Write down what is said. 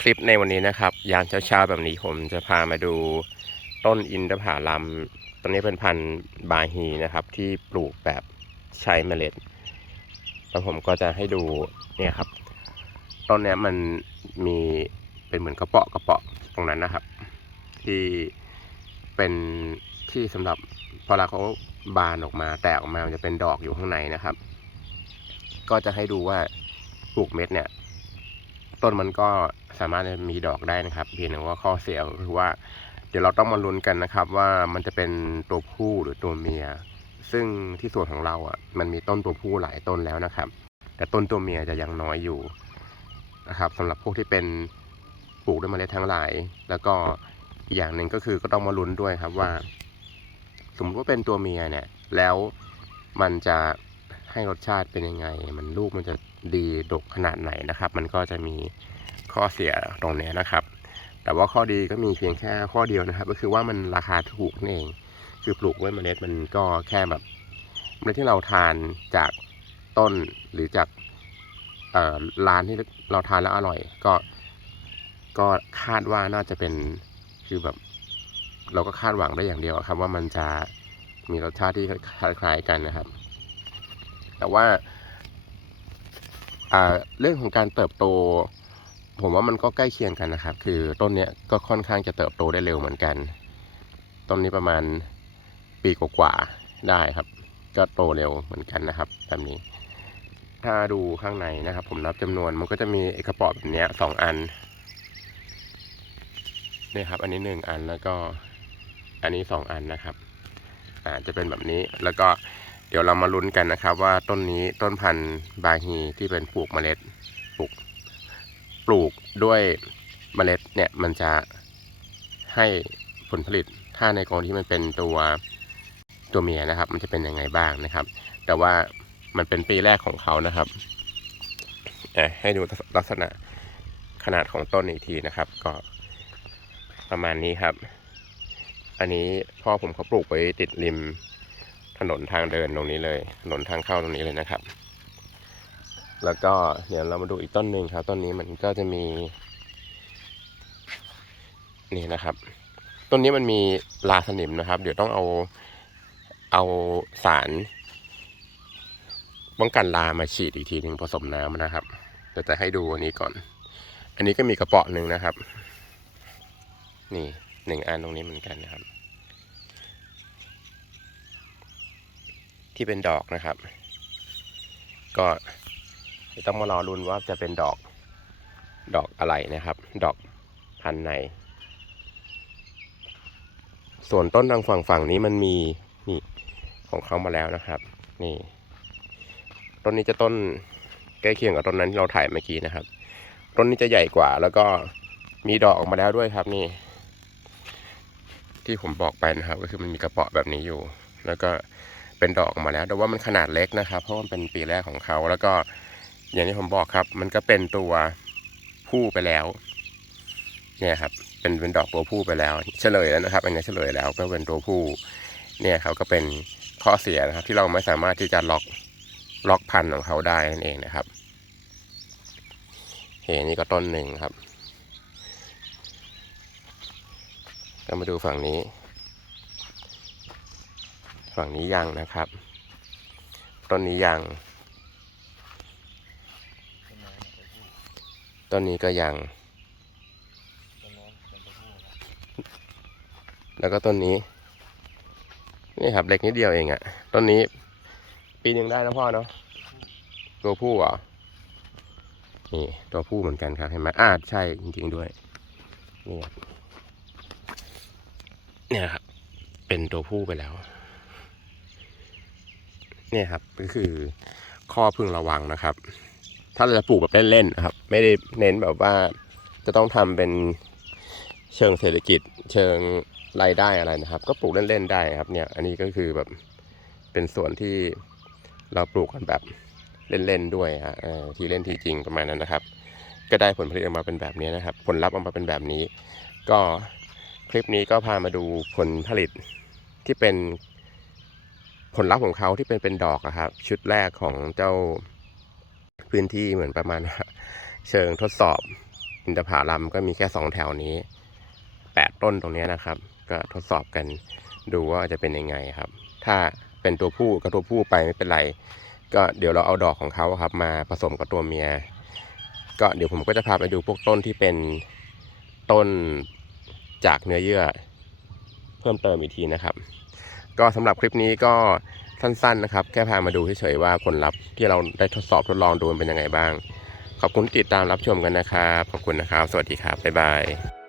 คลิปในวันนี้นะครับ ยามเช้าๆแบบนี้ผมจะพามาดูต้นอินทผลัมต้นนี้เป็นพันธุ์บาฮีนะครับ ที่ปลูกแบบใช้เมล็ด แล้วผมก็จะให้ดูเนี่ยครับ ต้นนี้มันมีเป็นเหมือนกระเปาะกระเปาะตรงนั้นนะครับ ที่เป็นที่สำหรับพอเวลาเขาบานออกมาแตกออกมามันจะเป็นดอกอยู่ข้างในนะครับ ก็จะให้ดูว่าปลูกเม็ดเนี่ย ต้นมันก็สามารถจะมีดอกได้นะครับเพียงแต่ว่าข้อเสียก็คือว่า เดี๋ยวเราต้องมาลุ้นกันนะครับ ว่ามันจะเป็นตัวผู้หรือตัวเมีย ซึ่งที่สวนของเราอะมันมีต้นตัวผู้หลายต้นแล้วนะครับ แต่ต้นตัวเมียจะยังน้อยอยู่นะครับสำหรับพวกที่เป็นปลูกด้วยเมล็ดทั้งหลาย แล้วก็อีกอย่างหนึ่งก็คือก็ต้องมาลุ้นด้วยครับว่า สมมติว่าเป็นตัวเมียเนี่ย แล้วมันจะให้รสชาติเป็นยังไง มันลูกมันจะ ดีดกขนาดไหนนะครับ มันก็จะมีข้อเสียตรงนี้นะครับ แต่ว่าข้อดีก็มีเพียงแค่ข้อเดียวนะครับ ก็คือว่ามันราคาถูกนั่นเอง คือปลูกด้วยเมล็ดมันก็แค่แบบเมล็ดที่เราทานจากต้นหรือจากร้านที่เราทานแล้วอร่อย ก็ก็คาดว่าน่าจะเป็นคือแบบ เราก็คาดหวังได้อย่างเดียวครับ ว่ามันจะมีรสชาติที่คล้ายๆกันนะครับ แต่ว่า เรื่องของการเติบโต ผมว่ามันก็ใกล้เคียงกันนะครับ คือต้นเนี้ยก็ค่อนข้างจะเติบโตได้เร็วเหมือนกัน ต้นนี้ประมาณปีกว่าๆได้ครับ ก็โตเร็วเหมือนกันนะครับแบบนี้ ถ้าดูข้างในนะครับ ผมนับจำนวนมันก็จะมีเอกระปาะแบบเนี้ยสองอันนี่ครับ อันนี้หนึ่งอันแล้วก็อันนี้สองอันนะครับ อ่าจะเป็นแบบนี้แล้วก็ เดี๋ยวเรามาลุ้นกันนะครับ ว่าต้นนี้ต้นพันธุ์บาฮีที่เป็นปลูกเมล็ดปลูกปลูกด้วยเมล็ดเนี่ยมันจะให้ผลผลิตถ้าในกรณีที่มันเป็นตัวตัวเมียนะครับ มันจะเป็นยังไงบ้างนะครับ แต่ว่ามันเป็นปีแรกของเขานะครับให้ดูลักษณะขนาดของต้นอีกทีนะครับ ก็ประมาณนี้ครับ อันนี้พ่อผมเขาปลูกไว้ติดริม ถนนทางเดินตรงนี้เลย ถนนทางเข้าตรงนี้เลยนะครับ แล้วก็เดี๋ยวเรามาดูอีกต้นหนึ่งครับ ต้นนี้มันก็จะมี นี่นะครับ ต้นนี้มันมีลาสนิมนะครับ เดี๋ยวต้องเอาเอาสาร ป้องกันลามาฉีดอีกทีหนึ่งผสมน้ำนะครับเดี๋ยวจะให้ดูอันนี้ก่อน อันนี้ก็มีกระเป๋อหนึ่งนะครับ นี่หนึ่งอันตรงนี้เหมือนกันนะครับ ที่เป็นดอกนะครับ ก็ต้องมารอรุนว่าจะเป็นดอกดอกอะไรนะครับ ดอกพันธุ์ไหนส่วนต้นทางฝั่งฝั่งนี้มันมีนี่ของเขามาแล้วนะครับ นี่ ต้นนี้จะต้นใกล้เคียงกับต้นนั้นที่เราถ่ายเมื่อกี้นะครับ ต้นนี้จะใหญ่กว่า แล้วก็มีดอกออกมาแล้วด้วยครับนี่ ที่ผมบอกไปนะครับ ก็คือมันมีกระเป๋อแบบนี้อยู่ แล้วก็ เป็นดอกออกมาแล้ว แต่ว่ามันขนาดเล็กนะครับ เพราะมันเป็นปีแรกของเขา แล้วก็อย่างที่ผมบอกครับ มันก็เป็นตัวผู้ไปแล้ว เนี่ยครับ เป็นเป็นดอกตัวผู้ไปแล้ว เฉลยแล้วนะครับ อันนี้เฉลยแล้วก็เป็นตัวผู้ เนี่ยเขาก็เป็นข้อเสียนะครับ ที่เราไม่สามารถที่จะล็อกล็อกพันธุ์ของเขาได้นั่นเองนะครับเฮ้นี่ก็ต้นหนึ่งครับ ก็มาดูฝั่งนี้ ฝั่งนี้ยังนะครับต้นนี้ยังต้นนี้ก็ยัง แล้วก็ต้นนี้ นี่ครับเล็กนิดเดียวเองอะต้นนี้ ปีหนึ่งได้นะพ่อเนาะตัวผู้เหรอนี่ตัวผู้เหมือนกันครับเห็นไหมอ่าใช่จริง ๆด้วยนี่เนี่ยครับเป็นตัวผู้ไปแล้ว เนี่ยครับก็คือข้อพึงระวังนะครับ ถ้าเราจะปลูกแบบเล่นๆนะครับ ไม่ได้เน้นแบบว่าจะต้องทำเป็นเชิงเศรษฐกิจ เชิงรายได้อะไรนะครับ ก็ปลูกเล่นๆได้ครับเนี่ยอันนี้ก็คือแบบเป็นส่วนที่เราปลูกกันแบบเล่นๆด้วยฮะทีเล่นทีจริงประมาณนั้นนะครับ ก็ได้ผลผลิตออกมาเป็นแบบนี้นะครับ ผลลัพธ์ออกมาเป็นแบบนี้ ก็คลิปนี้ก็พามาดูผลผลิตที่เป็น ผลลัพธ์ของเขาที่เป็นเป็นดอกอะครับ ชุดแรกของเจ้าพื้นที่เหมือนประมาณ เชิงทดสอบอินทผลัมก็มีแค่สองแถวนี้แปดต้นตรงนี้นะครับ ก็ทดสอบกันดูว่าจะเป็นยังไงครับ ถ้าเป็นตัวผู้ก็ตัวผู้ไปไม่เป็นไร ก็เดี๋ยวเราเอาดอกของเขาครับ มาผสมกับตัวเมีย ก็เดี๋ยวผมก็จะพาไปดูพวกต้นที่เป็นต้นจากเนื้อเยื่อ เพิ่มเติมอีกทีนะครับ ก็สำหรับคลิปนี้ก็สั้นๆนะครับ แค่พามาดูเฉยๆว่าผลลัพธ์ที่เราได้ทดสอบทดลองดูมันเป็นยังไงบ้าง ขอบคุณที่ติดตามรับชมกันนะครับ ขอบคุณนะครับ สวัสดีครับ บ๊ายบาย